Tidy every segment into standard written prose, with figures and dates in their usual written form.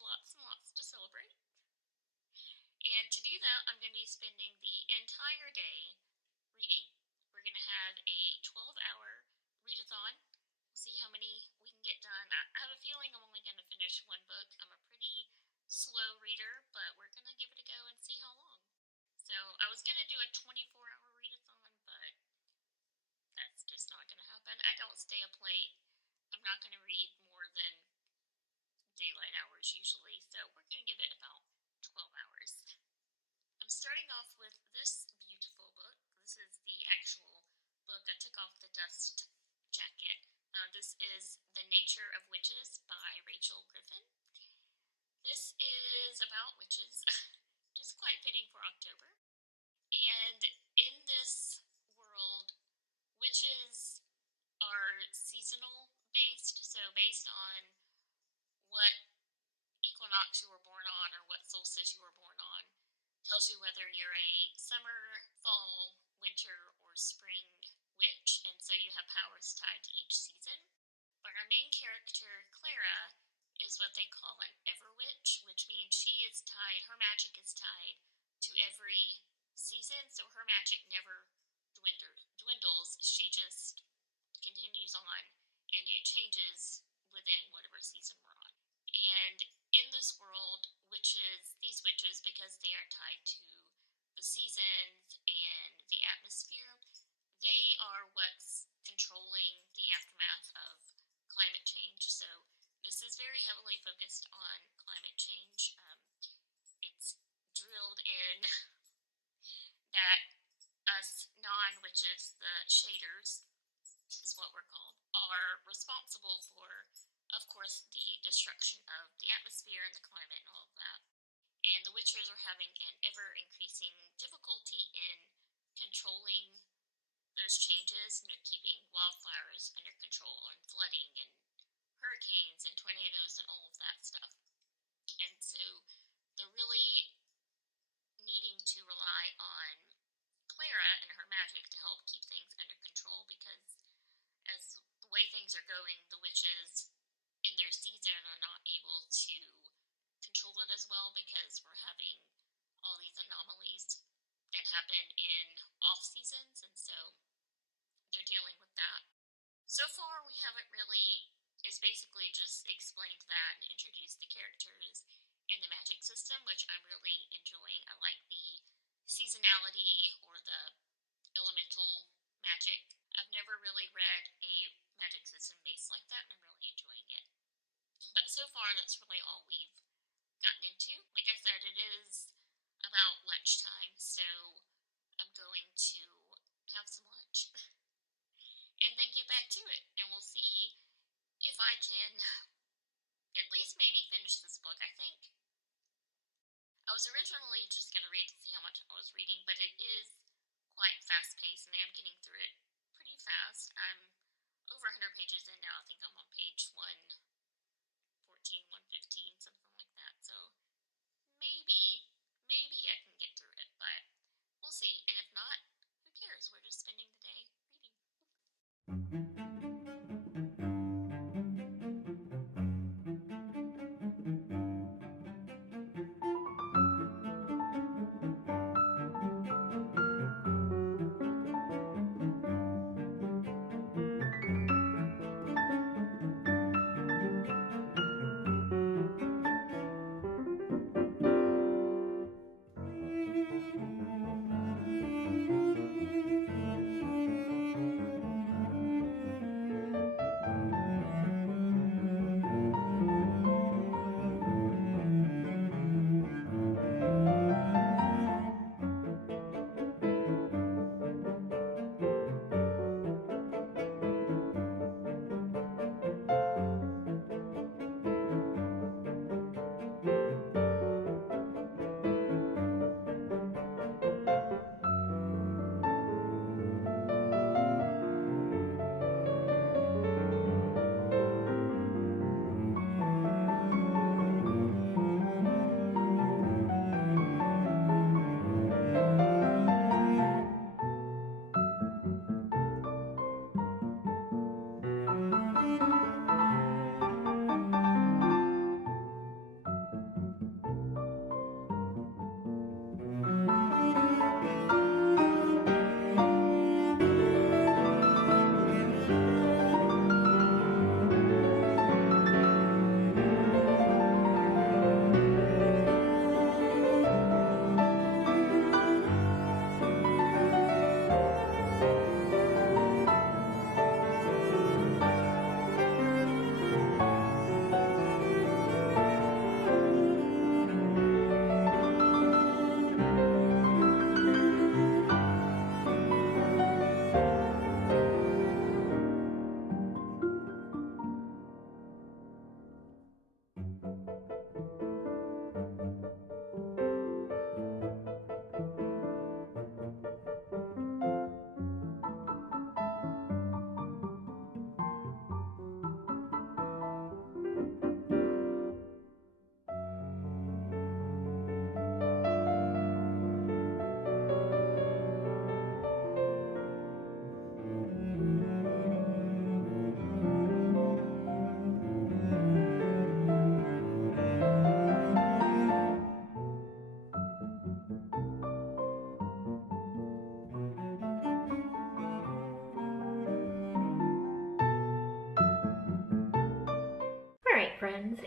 have lots and lots to celebrate. And to do that, I'm going to be spending the entire day reading. We're going to have a 12-hour readathon. We'll see how many we can get done. I have a feeling I'm only going to finish one book. I'm a pretty slow reader, but we're going to give it a go and see how long. So I was going to do a 24-hour readathon, but that's just not going to happen. I don't stay up late. I'm not going to read more than daylight hours usually, so we're going to give it about 12 hours. I'm starting off with this beautiful book. This is the actual book. I took off the dust jacket. This is The Nature of Witches by Griffin. This is about witches, which is quite fitting for October. And in this world, witches are seasonal based, so based on what equinox you were born on or what solstice you were born on tells you whether you're a summer, fall, winter, or spring witch, and so you have powers tied to each season. But our main character, Clara, is what they call an Everwitch, which means her magic is tied to every season, so her magic never dwindles. She just continues on, and it changes within whatever season we're on. And in this world, these witches, because they are tied to the seasons and the atmosphere, they are what's controlling the aftermath of climate change. So this is very heavily focused on climate change. It's drilled in that us non-witches, the shaders, is what we're called, are responsible for, of course, the destruction of the atmosphere and the climate and all of that. And the witches are having an ever-increasing difficulty in controlling those changes, keeping wildfires under control and flooding and hurricanes and tornadoes and all of that stuff. And so they're really needing to rely on Clara and her magic to help keep things under control, because as the way things are going, the witches in their season are not able to control it as well, because we're having all these anomalies that happen in off seasons, and so they're dealing with that. So far, we haven't really, it's basically just explained that and introduced the characters and the magic system, which I'm really enjoying. I like the seasonality or the elemental magic. I've never really read a magic system based like that, and I'm really enjoying it. But so far, that's really all we've gotten into. Like I said, it is about lunchtime, so I'm going to have some lunch and then get back to it, and we'll see if I can at least maybe finish this book. I think I was originally just going to read to see how much I was reading, but it is quite fast-paced, and I am getting through it pretty fast. I'm over 100 pages in now. I think I'm on page 114, 115, something like that. So maybe I can get through it, but we'll see. And if not, who cares? We're just spending the day reading.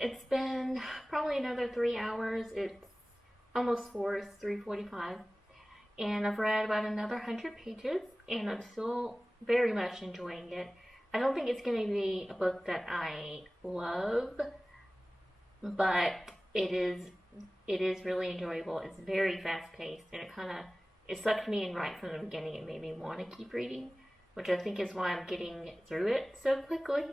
it's been probably another 3 hours. It's almost 4, it's 3:45. And I've read about another 100 pages, and I'm still very much enjoying it. I don't think it's going to be a book that I love, but it is really enjoyable. It's very fast-paced, and it sucked me in right from the beginning. It made me want to keep reading, which I think is why I'm getting through it so quickly.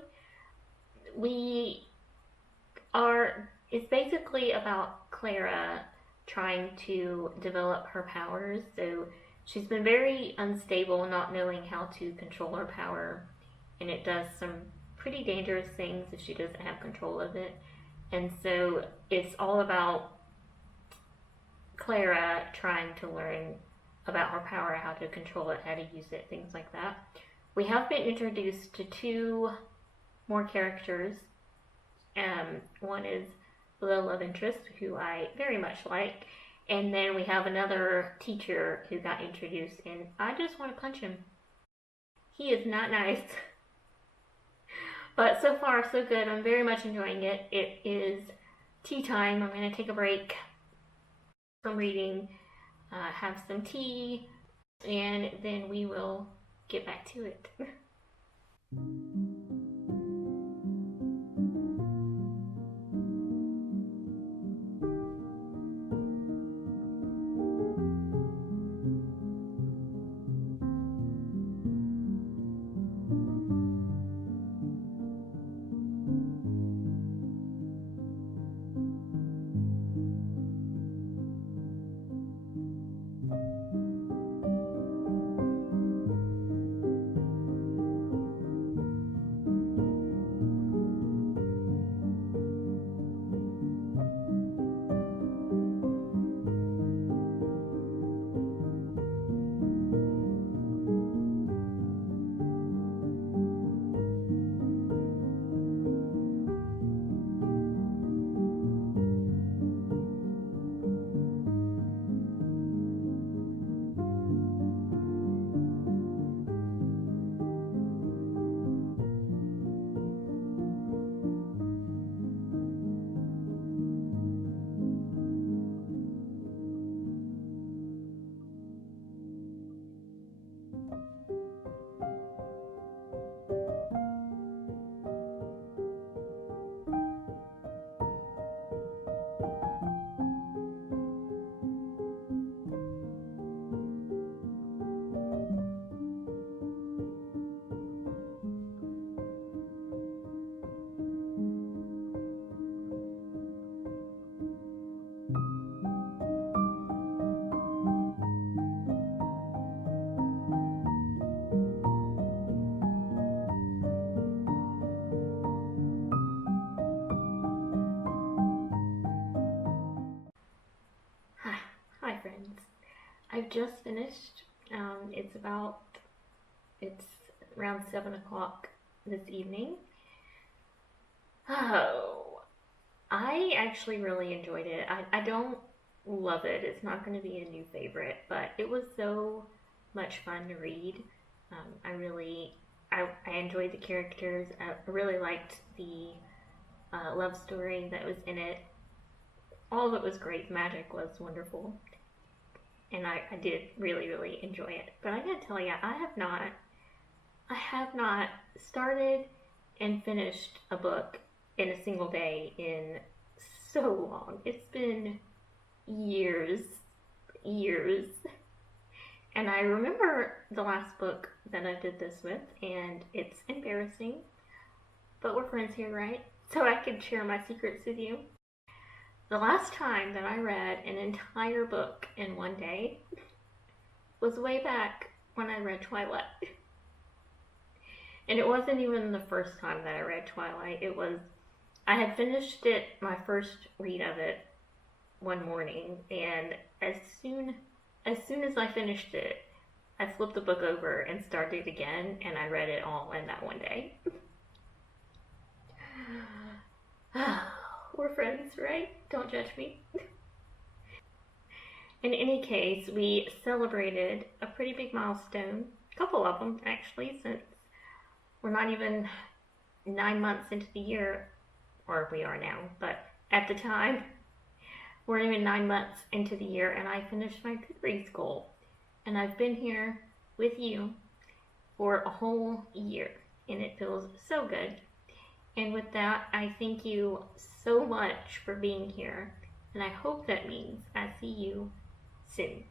It's basically about Clara trying to develop her powers. So she's been very unstable, not knowing how to control her power, and it does some pretty dangerous things if she doesn't have control of it. And so it's all about Clara trying to learn about her power, how to control it, how to use it, things like that. We have been introduced to 2 more characters. One is the love interest, who I very much like, and then we have another teacher who got introduced, and I just want to punch him. He is not nice. But so far, so good. I'm very much enjoying it. It is tea time. I'm going to take a break from reading, have some tea, and then we will get back to it. Hi friends. I've just finished. It's around 7 o'clock this evening. Oh, I actually really enjoyed it. I don't love it. It's not going to be a new favorite, but it was so much fun to read. I enjoyed the characters. I really liked the love story that was in it. All of it was great. Magic was wonderful. And I did really, really enjoy it. But I gotta tell you, I have not started and finished a book in a single day in so long. It's been years. And I remember the last book that I did this with, and it's embarrassing. But we're friends here, right? So I can share my secrets with you. The last time that I read an entire book in one day was way back when I read Twilight. And it wasn't even the first time that I read Twilight. I had finished it, my first read of it, one morning, and as soon as I finished it, I flipped the book over and started again, and I read it all in that one day. We're friends, right? Don't judge me. In any case, we celebrated a pretty big milestone, a couple of them actually, since we're not even 9 months into the year. or we are now, but at the time, we're even 9 months into the year, and I finished my Goodreads goal. And I've been here with you for a whole year, and it feels so good. And with that, I thank you so much for being here, and I hope that means I see you soon.